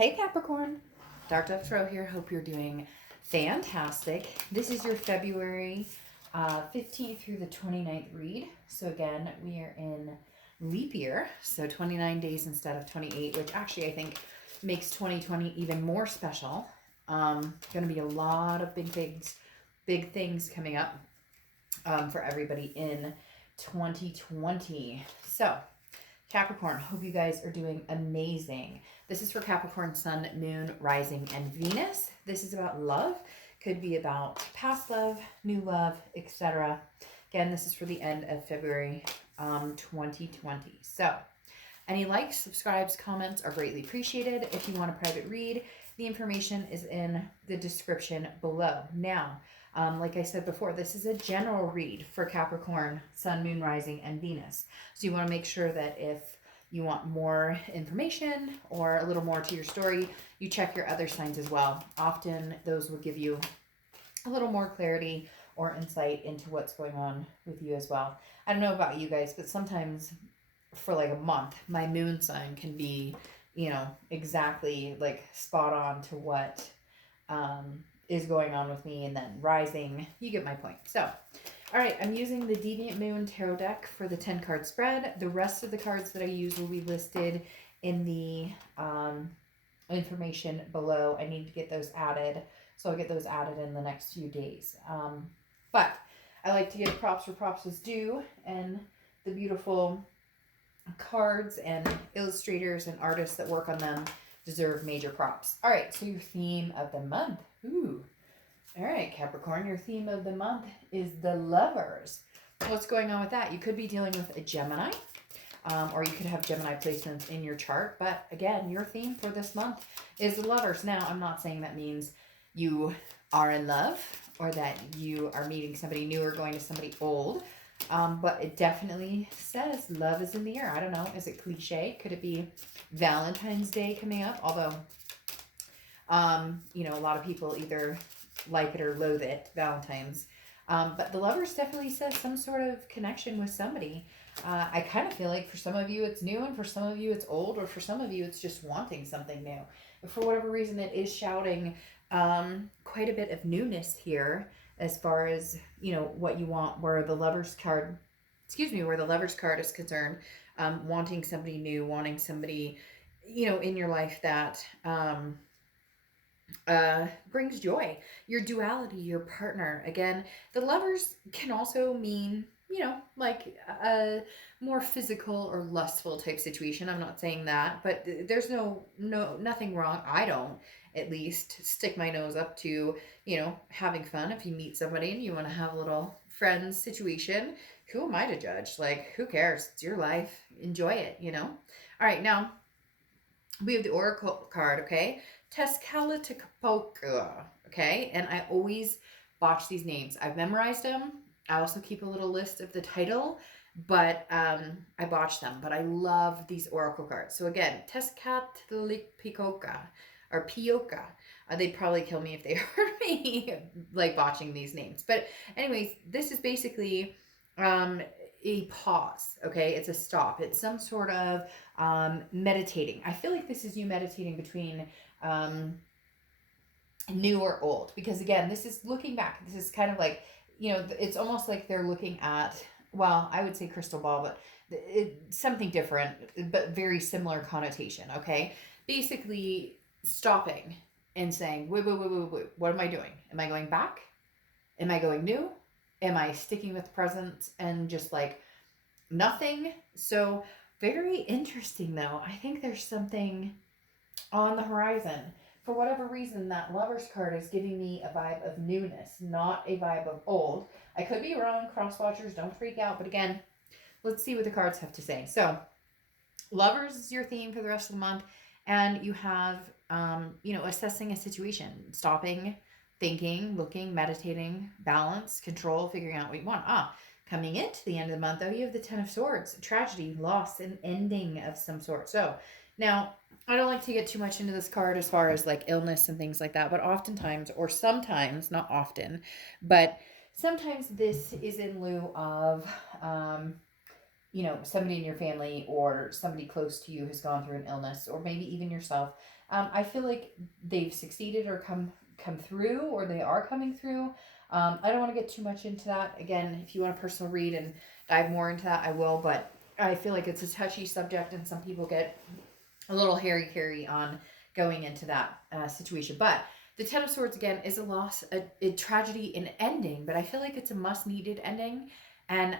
Hey Capricorn, Dark Dove Tarot here. Hope you're doing fantastic. This is your February 15th through the 29th read. So again, we are in leap year, so 29 days instead of 28, which actually I think makes 2020 even more special. Going to be a lot of big things coming up for everybody in 2020. So Capricorn, hope you guys are doing amazing. This is for Capricorn, Sun, Moon, Rising, and Venus. This is about love. Could be about past love, new love, etc. Again, this is for the end of February 2020. So any likes, subscribes, comments are greatly appreciated. If you want a private read, the information is in the description below. Now, like I said before, this is a general read for Capricorn, Sun, Moon, Rising, and Venus. So you want to make sure that if you want more information or a little more to your story, you check your other signs as well. Often those will give you a little more clarity or insight into what's going on with you as well. I don't know about you guys, but sometimes for like a month, my moon sign can be, exactly like spot on to what is going on with me, and then rising, you get my point. So, all right, I'm using the Deviant Moon Tarot deck for the 10 card spread. The rest of the cards that I use will be listed in the information below. I need to get those added, so I'll get those added in the next few days. But I like to give props where props is due, and the beautiful cards and illustrators and artists that work on them deserve major props. All right, so your theme of the month. Ooh. All right, Capricorn, your theme of the month is the Lovers. What's going on with that? You could be dealing with a Gemini, or you could have Gemini placements in your chart. But again, your theme for this month is the Lovers. Now, I'm not saying that means you are in love or that you are meeting somebody new or going to somebody old. But it definitely says love is in the air. I don't know. Is it cliche? Could it be Valentine's Day coming up? Although, a lot of people either like it or loathe it, Valentine's. But the Lovers definitely says some sort of connection with somebody. I kind of feel like for some of you it's new, and for some of you it's old, or for some of you it's just wanting something new. But for whatever reason, it is shouting quite a bit of newness here as far as, what you want, where the Lovers card is concerned, wanting somebody new, wanting somebody, in your life that brings joy, your duality, your partner. Again, the Lovers can also mean, like a more physical or lustful type situation. I'm not saying that, but there's nothing wrong. I don't, at least, stick my nose up to, having fun. If you meet somebody and you want to have a little friends situation, who am I to judge? Like, who cares? It's your life. Enjoy it, All right, now we have the Oracle card, okay? Tezcatlipoca, okay? And I always botch these names. I've memorized them. I also keep a little list of the title, but I botch them. But I love these Oracle cards. So again, Tezcatlipoca, or Pioca. They'd probably kill me if they heard me like botching these names. But anyways, this is basically a pause, okay? It's a stop. It's some sort of meditating. I feel like this is you meditating between new or old, because again, this is looking back. This is kind of like, it's almost like they're looking at, well, I would say crystal ball, but something different, but very similar connotation, okay? Basically stopping and saying, wait, what am I doing? Am I going back? Am I going new? Am I sticking with present and just like nothing? So very interesting though. I think there's something on the horizon. For whatever reason, that Lovers card is giving me a vibe of newness, not a vibe of old. I could be wrong. Cross-watchers, don't freak out. But again, let's see what the cards have to say. So Lovers is your theme for the rest of the month. And you have, assessing a situation, stopping, thinking, looking, meditating, balance, control, figuring out what you want. Coming into the end of the month, though, you have the Ten of Swords, tragedy, loss, and ending of some sort. So now, I don't like to get too much into this card as far as like illness and things like that, but oftentimes, or sometimes, not often, but sometimes this is in lieu of, somebody in your family or somebody close to you has gone through an illness, or maybe even yourself. I feel like they've succeeded or come through, or they are coming through. I don't want to get too much into that. Again, if you want a personal read and dive more into that, I will. But I feel like it's a touchy subject, and some people get a little hairy on going into that situation. But the Ten of Swords, again, is a loss, a tragedy, an ending. But I feel like it's a must-needed ending. And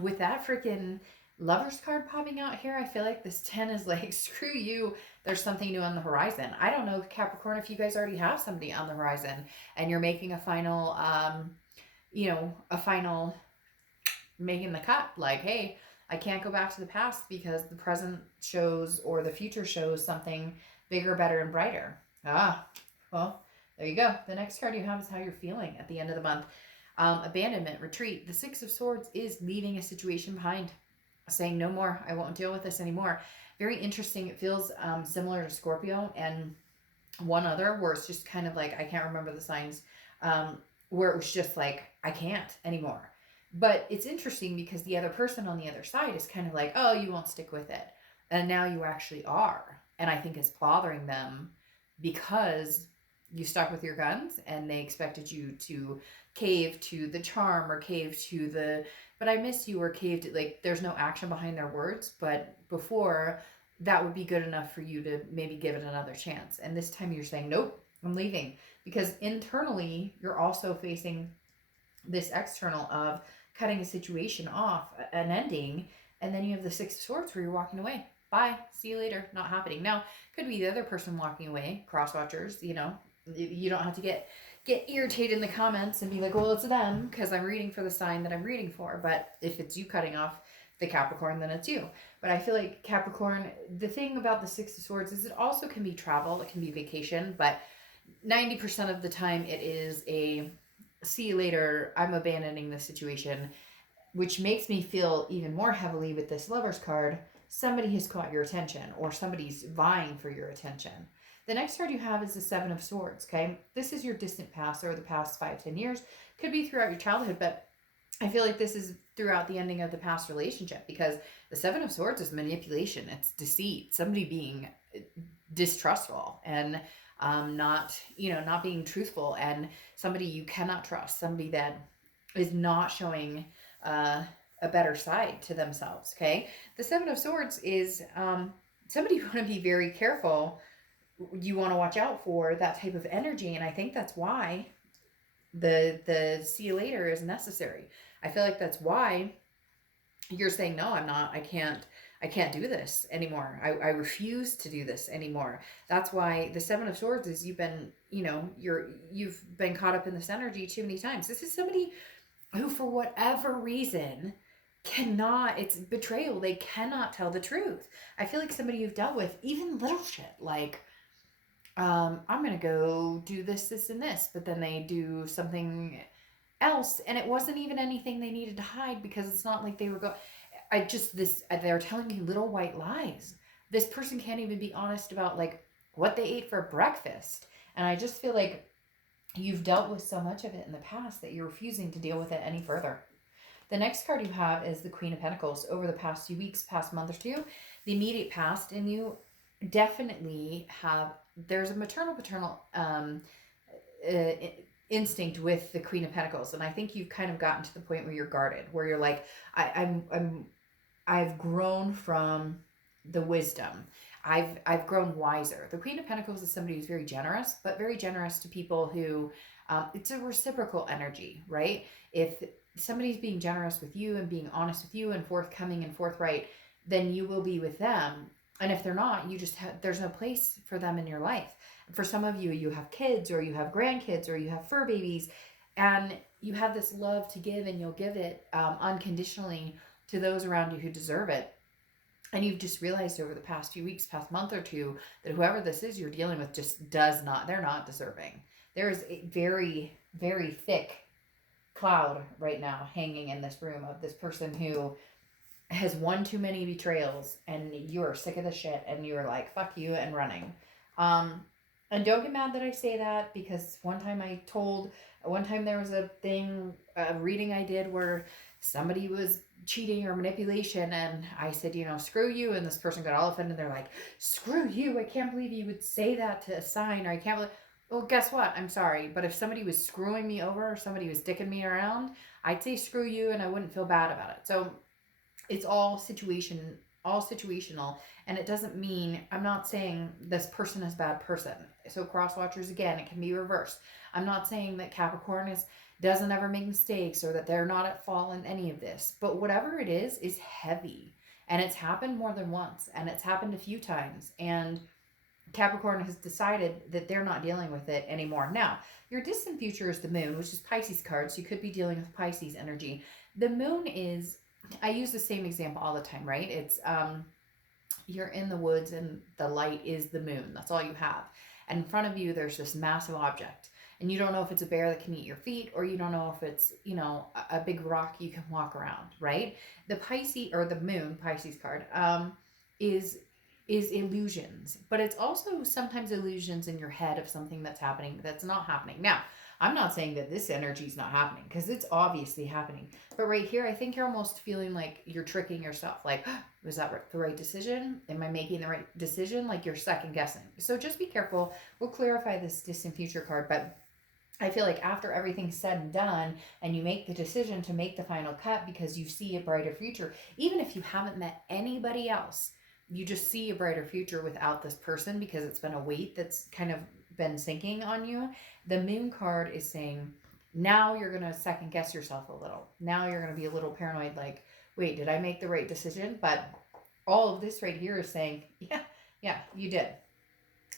with that freaking Lovers card popping out here, I feel like this 10 is like, screw you. There's something new on the horizon. I don't know, Capricorn, if you guys already have somebody on the horizon and you're making a final, making the cut. Like, hey, I can't go back to the past because the present shows, or the future shows, something bigger, better, and brighter. Well, there you go. The next card you have is how you're feeling at the end of the month. Abandonment, retreat. The Six of Swords is leaving a situation behind, saying no more. I won't deal with this anymore. Very interesting. It feels similar to Scorpio and one other, where it's just kind of like, I can't remember the signs, where it was just like, I can't anymore. But it's interesting because the other person on the other side is kind of like, oh, you won't stick with it. And now you actually are. And I think it's bothering them because you stuck with your guns and they expected you to cave to the charm, or cave to the, but I miss you, or cave to, like, there's no action behind their words. But before, that would be good enough for you to maybe give it another chance. And this time you're saying, nope, I'm leaving. Because internally, you're also facing this external of cutting a situation off, an ending, and then you have the Six of Swords where you're walking away. Bye, see you later, not happening. Now, could be the other person walking away, cross watchers, you don't have to get irritated in the comments and be like, well, it's them, because I'm reading for the sign that I'm reading for. But if it's you cutting off the Capricorn, then it's you. But I feel like Capricorn, the thing about the Six of Swords is it also can be travel, it can be vacation, but 90% of the time it is a see you later, I'm abandoning the situation, which makes me feel even more heavily with this Lovers card. Somebody has caught your attention, or somebody's vying for your attention. The next card you have is the Seven of Swords, okay? This is your distant past, or the past 5-10 years. Could be throughout your childhood, but I feel like this is throughout the ending of the past relationship, because the Seven of Swords is manipulation. It's deceit. Somebody being distrustful and not being truthful, and somebody you cannot trust, somebody that is not showing a better side to themselves, okay? The Seven of Swords is somebody you want to be very careful. You want to watch out for that type of energy, and I think that's why the see you later is necessary. I feel like that's why you're saying, no, I'm not, I can't do this anymore. I refuse to do this anymore. That's why the Seven of Swords is you've been caught up in this energy too many times. This is somebody who, for whatever reason, it's betrayal. They cannot tell the truth. I feel like somebody you've dealt with, even little shit, like, I'm going to go do this, this, and this, but then they do something else, and it wasn't even anything they needed to hide, because it's not like they were they're telling you little white lies. This person can't even be honest about, like, what they ate for breakfast. And I just feel like you've dealt with so much of it in the past that you're refusing to deal with it any further. The next card you have is the Queen of Pentacles. Over the past few weeks, past month or two, the immediate past, and you definitely there's a maternal-paternal instinct with the Queen of Pentacles. And I think you've kind of gotten to the point where you're guarded, where you're like, I've grown from the wisdom. I've grown wiser. The Queen of Pentacles is somebody who's very generous, but very generous to people who, it's a reciprocal energy, right? If somebody's being generous with you and being honest with you and forthcoming and forthright, then you will be with them. And if they're not, there's no place for them in your life. For some of you, you have kids, or you have grandkids, or you have fur babies, and you have this love to give, and you'll give it unconditionally to those around you who deserve it. And you've just realized over the past few weeks, past month or two, that whoever this is you're dealing with just they're not deserving. There is a very, very thick cloud right now hanging in this room of this person who has one too many betrayals, and you're sick of the shit, and you're like, fuck you, and running. And don't get mad that I say that, because one time there was a reading I did where somebody was cheating or manipulation, and I said, you know, screw you, and this person got all offended. They're like, screw you, I can't believe you would say that to a sign, or I can't believe. Well, guess what? I'm sorry, but if somebody was screwing me over or somebody was dicking me around, I'd say screw you and I wouldn't feel bad about it. So it's all situational, and it doesn't mean, I'm not saying this person is a bad person. So cross watchers, again, it can be reversed. I'm not saying that Capricorn is doesn't ever make mistakes or that they're not at fault in any of this, but whatever it is heavy, and it's happened more than once, and it's happened a few times, and Capricorn has decided that they're not dealing with it anymore. Now, your distant future is the moon, which is Pisces card, so you could be dealing with Pisces energy. The moon is, I use the same example all the time, right? It's you're in the woods and the light is the moon. That's all you have. And in front of you there's this massive object. And you don't know if it's a bear that can eat your feet, or you don't know if it's, you know, a big rock you can walk around, right? The Pisces, or the moon, Pisces card, is illusions, but it's also sometimes illusions in your head of something that's happening that's not happening. Now, I'm not saying that this energy is not happening, because it's obviously happening. But right here, I think you're almost feeling like you're tricking yourself. Like, was that the right decision? Am I making the right decision? Like, you're second guessing. So just be careful. We'll clarify this distant future card, but I feel like after everything's said and done, and you make the decision to make the final cut because you see a brighter future, even if you haven't met anybody else, you just see a brighter future without this person because it's been a weight that's kind of been sinking on you. The moon card is saying, now you're going to second guess yourself a little. Now you're going to be a little paranoid, like, wait, did I make the right decision? But all of this right here is saying, yeah, you did.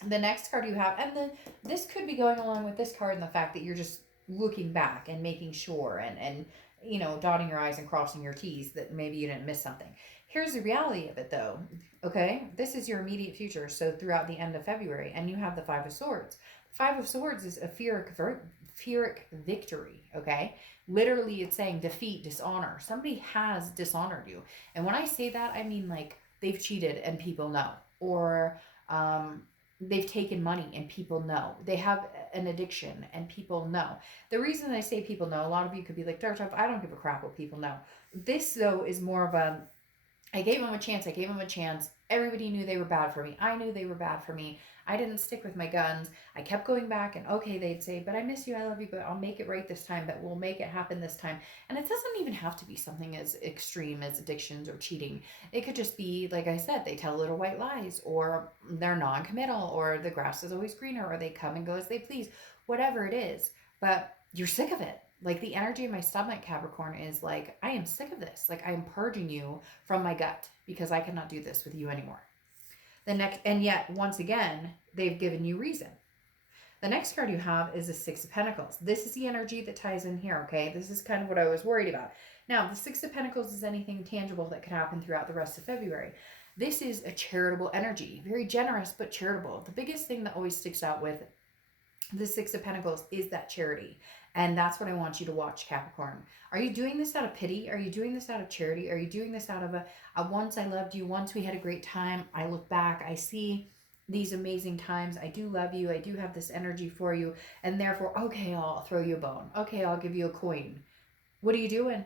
The next card you have, and this could be going along with this card and the fact that you're just looking back and making sure, and you know, dotting your I's and crossing your T's that maybe you didn't miss something. Here's the reality of it though, okay? This is your immediate future, so throughout the end of February, and you have the Five of Swords. Five of Swords is a Pyrrhic victory, okay? Literally, it's saying defeat, dishonor. Somebody has dishonored you. And when I say that, I mean like they've cheated and people know. Or they've taken money and people know. They have an addiction and people know. The reason I say people know, a lot of you could be like, Dark Top, I don't give a crap what people know. This, though, is more of a, I gave them a chance. Everybody knew they were bad for me. I knew they were bad for me. I didn't stick with my guns. I kept going back, and okay, they'd say, but I miss you, I love you, but I'll make it right this time, but we'll make it happen this time. And it doesn't even have to be something as extreme as addictions or cheating. It could just be, like I said, they tell little white lies, or they're non-committal, or the grass is always greener, or they come and go as they please, whatever it is. But you're sick of it. Like, the energy in my stomach, Capricorn, is like, I am sick of this. Like, I am purging you from my gut because I cannot do this with you anymore. And yet, once again, they've given you reason. The next card you have is the Six of Pentacles. This is the energy that ties in here, okay? This is kind of what I was worried about. Now, the Six of Pentacles is anything tangible that could happen throughout the rest of February. This is a charitable energy. Very generous, but charitable. The biggest thing that always sticks out with the Six of Pentacles is that charity. And that's what I want you to watch, Capricorn. Are you doing this out of pity? Are you doing this out of charity? Are you doing this out of a once I loved you, once we had a great time, I look back, I see these amazing times, I do love you, I do have this energy for you, and therefore, okay, I'll throw you a bone. Okay, I'll give you a coin. What are you doing?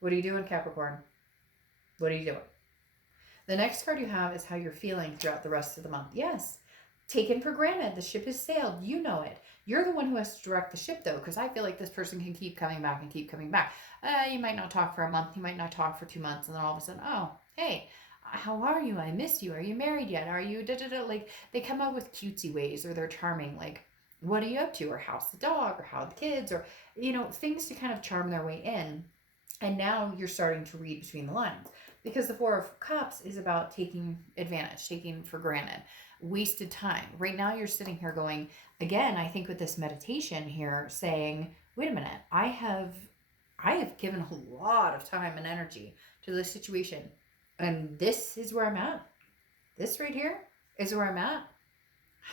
What are you doing, Capricorn? What are you doing? The next card you have is how you're feeling throughout the rest of the month. Yes, taken for granted. The ship has sailed. You know it. You're the one who has to direct the ship, though, because I feel like this person can keep coming back and keep coming back. You might not talk for a month. You might not talk for 2 months. And then all of a sudden, oh, hey, how are you? I miss you. Are you married yet? Are you da-da-da? Like, they come up with cutesy ways, or they're charming. Like, what are you up to? Or how's the dog? Or how are the kids? Or, you know, things to kind of charm their way in. And now you're starting to read between the lines. Because the Four of Cups is about taking advantage, taking for granted, wasted time. Right now you're sitting here going, again, I think with this meditation here, saying, wait a minute, I have given a lot of time and energy to this situation. And this is where I'm at. This right here is where I'm at.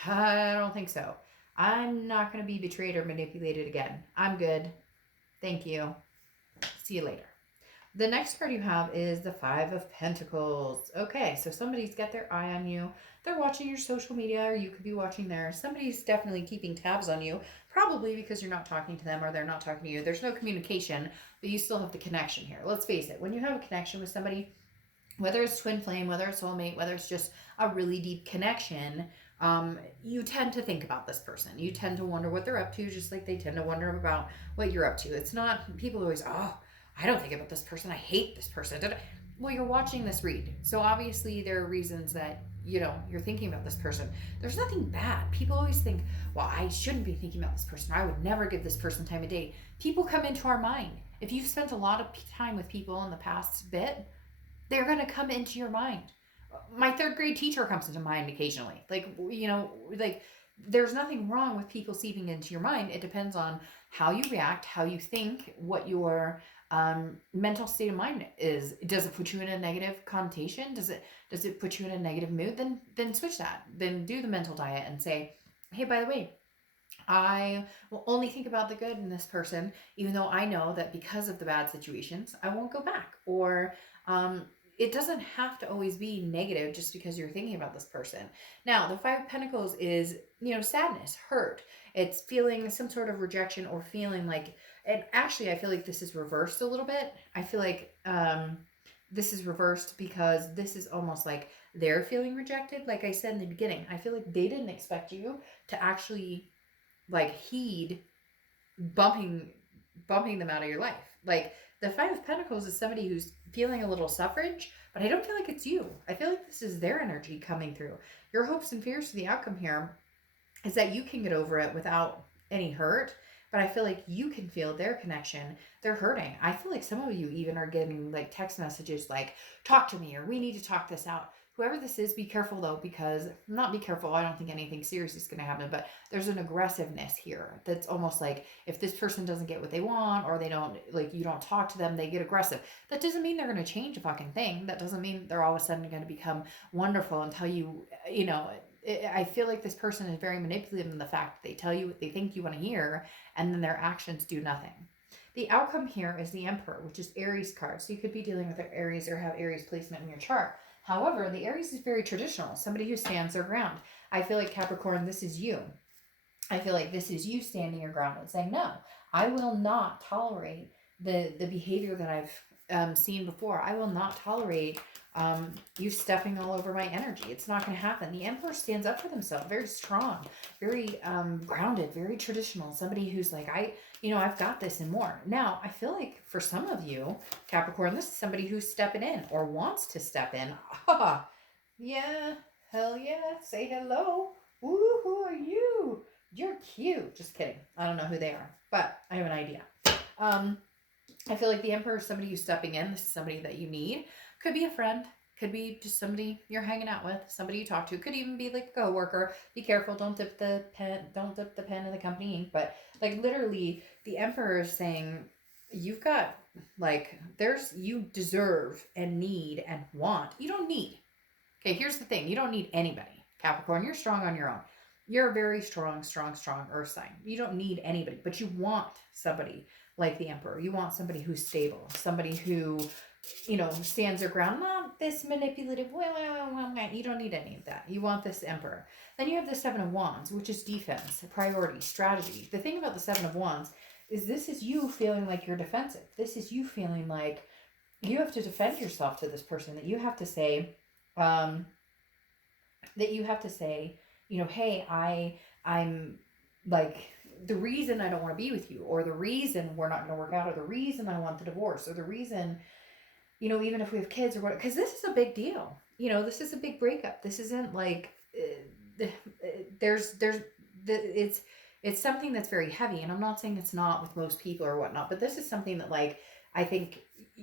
I don't think so. I'm not going to be betrayed or manipulated again. I'm good. Thank you. See you later. The next card you have is the Five of Pentacles. Okay, so somebody's got their eye on you. They're watching your social media, or you could be watching theirs. Somebody's definitely keeping tabs on you, probably because you're not talking to them or they're not talking to you. There's no communication, but you still have the connection here. Let's face it, when you have a connection with somebody, whether it's twin flame, whether it's soulmate, whether it's just a really deep connection, you tend to think about this person. You tend to wonder what they're up to, just like they tend to wonder about what you're up to. It's not, people always, oh, I don't think about this person. I hate this person. Well, you're watching this read. So obviously there are reasons that, you're thinking about this person. There's nothing bad. People always think, well, I shouldn't be thinking about this person. I would never give this person time of day. People come into our mind. If you've spent a lot of time with people in the past bit, they're going to come into your mind. My third grade teacher comes into mind occasionally. Like there's nothing wrong with people seeping into your mind. It depends on how you react, how you think, what your mental state of mind is. Does it put you in a negative connotation? Does it put you in a negative mood? Then switch that. Then do the mental diet and say, hey, by the way, I will only think about the good in this person, even though I know that because of the bad situations, I won't go back. Or it doesn't have to always be negative just because you're thinking about this person. Now, the Five of Pentacles is, sadness, hurt. It's feeling some sort of rejection or feeling like, and actually, I feel like this is reversed a little bit. I feel like this is reversed because this is almost like they're feeling rejected. Like I said in the beginning, I feel like they didn't expect you to actually like heed bumping them out of your life. Like the Five of Pentacles is somebody who's feeling a little suffrage, but I don't feel like it's you. I feel like this is their energy coming through. Your hopes and fears for the outcome here is that you can get over it without any hurt, but I feel like you can feel their connection. They're hurting. I feel like some of you even are getting like text messages like, talk to me, or we need to talk this out. Whoever this is, be careful though, because not be careful. I don't think anything serious is going to happen, but there's an aggressiveness here that's almost like if this person doesn't get what they want, or they don't, like, you don't talk to them, they get aggressive. That doesn't mean they're going to change a fucking thing. That doesn't mean they're all of a sudden going to become wonderful and tell you, I feel like this person is very manipulative in the fact that they tell you what they think you want to hear, and then their actions do nothing. The outcome here is the Emperor, which is Aries card. So you could be dealing with Aries or have Aries placement in your chart. However, the Aries is very traditional, somebody who stands their ground. I feel like Capricorn, this is you. I feel like this is you standing your ground and saying, no, I will not tolerate the behavior that I've seen before. I will not tolerate you stepping all over my energy. It's not going to happen. The Emperor stands up for themselves, very strong, very grounded, very traditional. Somebody who's like, I've got this and more. Now, I feel like for some of you, Capricorn, this is somebody who's stepping in or wants to step in. Ah, yeah, hell yeah, say hello. Ooh, who are you? You're cute. Just kidding. I don't know who they are, but I have an idea. I feel like the Emperor is somebody who's stepping in. This is somebody that you need. Could be a friend. Could be just somebody you're hanging out with. Somebody you talk to. Could even be like a coworker. Be careful. Don't dip the pen. Don't dip the pen in the company ink. But like literally, the Emperor is saying, you've got you deserve and need and want. You don't need. Okay, here's the thing. You don't need anybody. Capricorn, you're strong on your own. You're a very strong earth sign. You don't need anybody, but you want somebody like the Emperor. You want somebody who's stable, somebody who, stands their ground, not this manipulative, you don't need any of that. You want this Emperor. Then you have the Seven of Wands, which is defense, priority, strategy. The thing about the Seven of Wands is this is you feeling like you're defensive. This is you feeling like you have to defend yourself to this person, that you have to say, hey, I'm like, the reason I don't want to be with you, or the reason we're not going to work out, or the reason I want the divorce, or the reason, even if we have kids or what, because this is a big deal. This is a big breakup. This isn't like, it's something that's very heavy, and I'm not saying it's not with most people or whatnot, but this is something that like, I think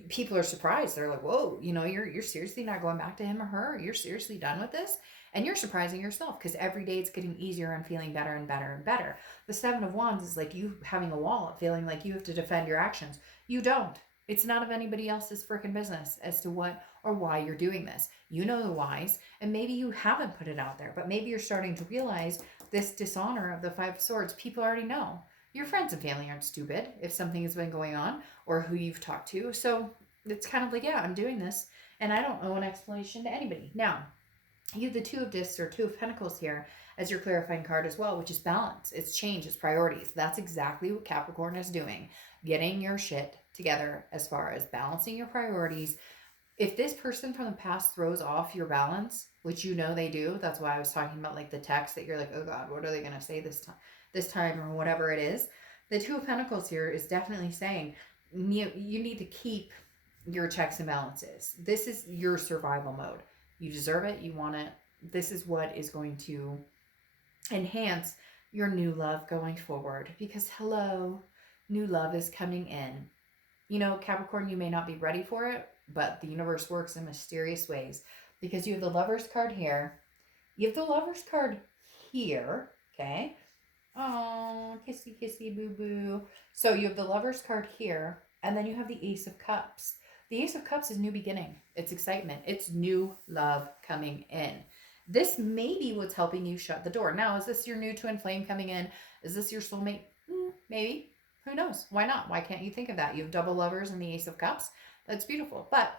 people are surprised. They're like, whoa, you're seriously not going back to him or her? You're seriously done with this? And you're surprising yourself, because every day it's getting easier and feeling better and better and better. The Seven of Wands is like you having a wall, feeling like you have to defend your actions. You don't. It's none of anybody else's freaking business as to what or why you're doing this. You know the whys, and maybe you haven't put it out there, but maybe you're starting to realize this dishonor of the Five of Swords. People already know. Your friends and family aren't stupid if something has been going on or who you've talked to. So it's kind of like, yeah, I'm doing this and I don't owe an explanation to anybody. Now, you have the Two of Discs or Two of Pentacles here as your clarifying card as well, which is balance. It's change, it's priorities. That's exactly what Capricorn is doing. Getting your shit together as far as balancing your priorities. If this person from the past throws off your balance, which you know they do, that's why I was talking about like the text that you're like, oh God, what are they going to say this time or whatever it is. The Two of Pentacles here is definitely saying you need to keep your checks and balances. This is your survival mode. You deserve it. You want it. This is what is going to enhance your new love going forward, because hello, new love is coming in. You know, Capricorn, you may not be ready for it, but the universe works in mysterious ways, because you have the Lovers card here. You have the Lovers card here. Okay. Oh, kissy, kissy, boo, boo. So you have the Lovers card here, and then you have the Ace of Cups. The Ace of Cups is new beginning. It's excitement. It's new love coming in. This may be what's helping you shut the door. Now, is this your new twin flame coming in? Is this your soulmate? Maybe. Who knows? Why not? Why can't you think of that? You have double Lovers and the Ace of Cups. That's beautiful. But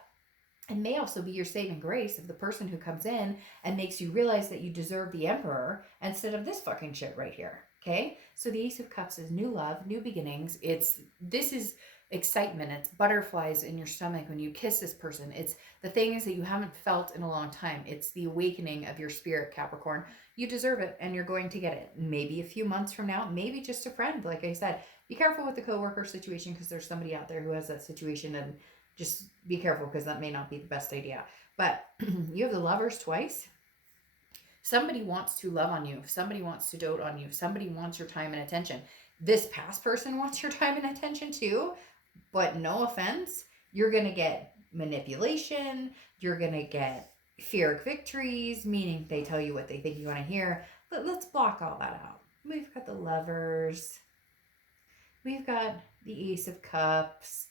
it may also be your saving grace of the person who comes in and makes you realize that you deserve the Emperor instead of this fucking shit right here. Okay? So the Ace of Cups is new love, new beginnings. This is excitement. It's butterflies in your stomach when you kiss this person. It's the things that you haven't felt in a long time. It's the awakening of your spirit, Capricorn. You deserve it and you're going to get it. Maybe a few months from now, maybe just a friend. Like I said, be careful with the coworker situation, because there's somebody out there who has that situation, and just be careful because that may not be the best idea. But you have the Lovers twice. Somebody wants to love on you. Somebody wants to dote on you. Somebody wants your time and attention. This past person wants your time and attention too. But no offense, you're going to get manipulation. You're going to get Pyrrhic victories, meaning they tell you what they think you want to hear. Let's block all that out. We've got the Lovers. We've got the Ace of Cups.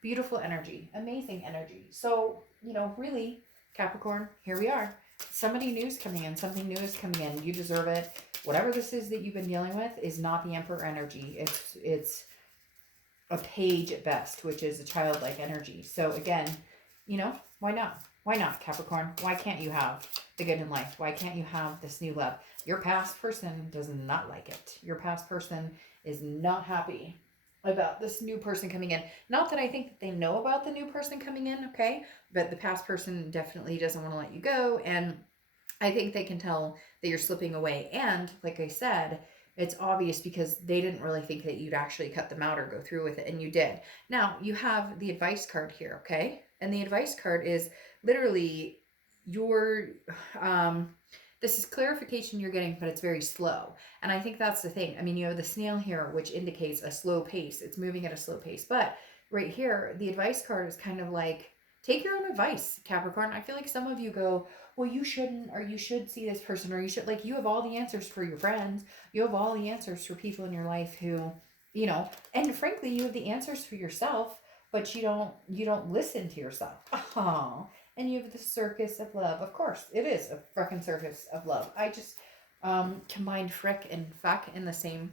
Beautiful energy. Amazing energy. So, really, Capricorn, here we are. Somebody new is coming in. Something new is coming in. You deserve it. Whatever this is that you've been dealing with is not the Emperor energy. It's a page at best, which is a childlike energy. So again, why not? Why not, Capricorn? Why can't you have the good in life? Why can't you have this new love? Your past person does not like it. Your past person is not happy about this new person coming in. Not that I think that they know about the new person coming in, okay? But the past person definitely doesn't want to let you go. And I think they can tell that you're slipping away. And like I said, it's obvious because they didn't really think that you'd actually cut them out or go through with it, and you did. Now, you have the advice card here, okay? And the advice card is literally your, this is clarification you're getting, but it's very slow. And I think that's the thing. I mean, you have the snail here, which indicates a slow pace. It's moving at a slow pace. But right here, the advice card is kind of like, take your own advice, Capricorn. I feel like some of you go, well, you shouldn't, or you should see this person, or you should, like, you have all the answers for your friends. You have all the answers for people in your life who, and frankly, you have the answers for yourself, but you don't listen to yourself. Oh, and you have the circus of love. Of course, it is a freaking circus of love. I just combined frick and fuck in the same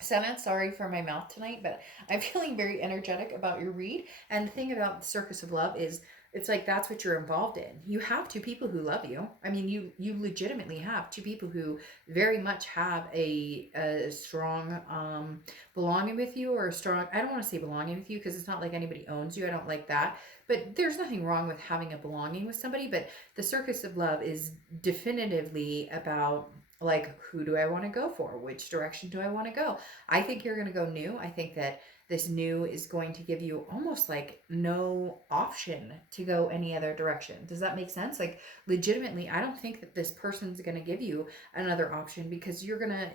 sentence. Sorry for my mouth tonight, but I'm feeling very energetic about your read. And the thing about the circus of love is, it's like that's what you're involved in. You have two people who love you. I mean, you legitimately have two people who very much have a strong belonging with you, or a strong, I don't want to say belonging with you because it's not like anybody owns you. I don't like that. But there's nothing wrong with having a belonging with somebody. But the circus of love is definitively about, like, who do I want to go for? Which direction do I want to go? I think you're going to go new. I think that this new is going to give you almost like no option to go any other direction. Does that make sense? Like, legitimately, I don't think that this person's going to give you another option, because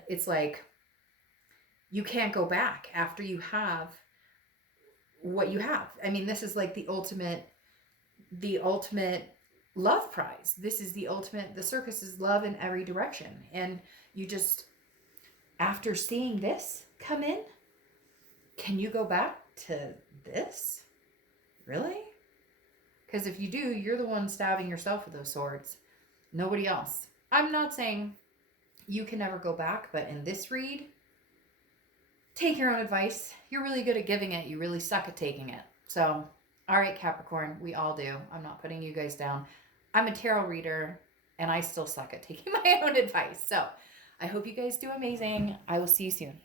it's like, you can't go back after you have what you have. I mean, this is like the ultimate love prize. This is the circus is love in every direction. And you just, after seeing this come in, can you go back to this? Really? Because if you do, you're the one stabbing yourself with those swords. Nobody else. I'm not saying you can never go back, but in this read, take your own advice. You're really good at giving it. You really suck at taking it. So All right, Capricorn, we all do. I'm not putting you guys down. I'm a tarot reader and I still suck at taking my own advice. So I hope you guys do amazing. I will see you soon.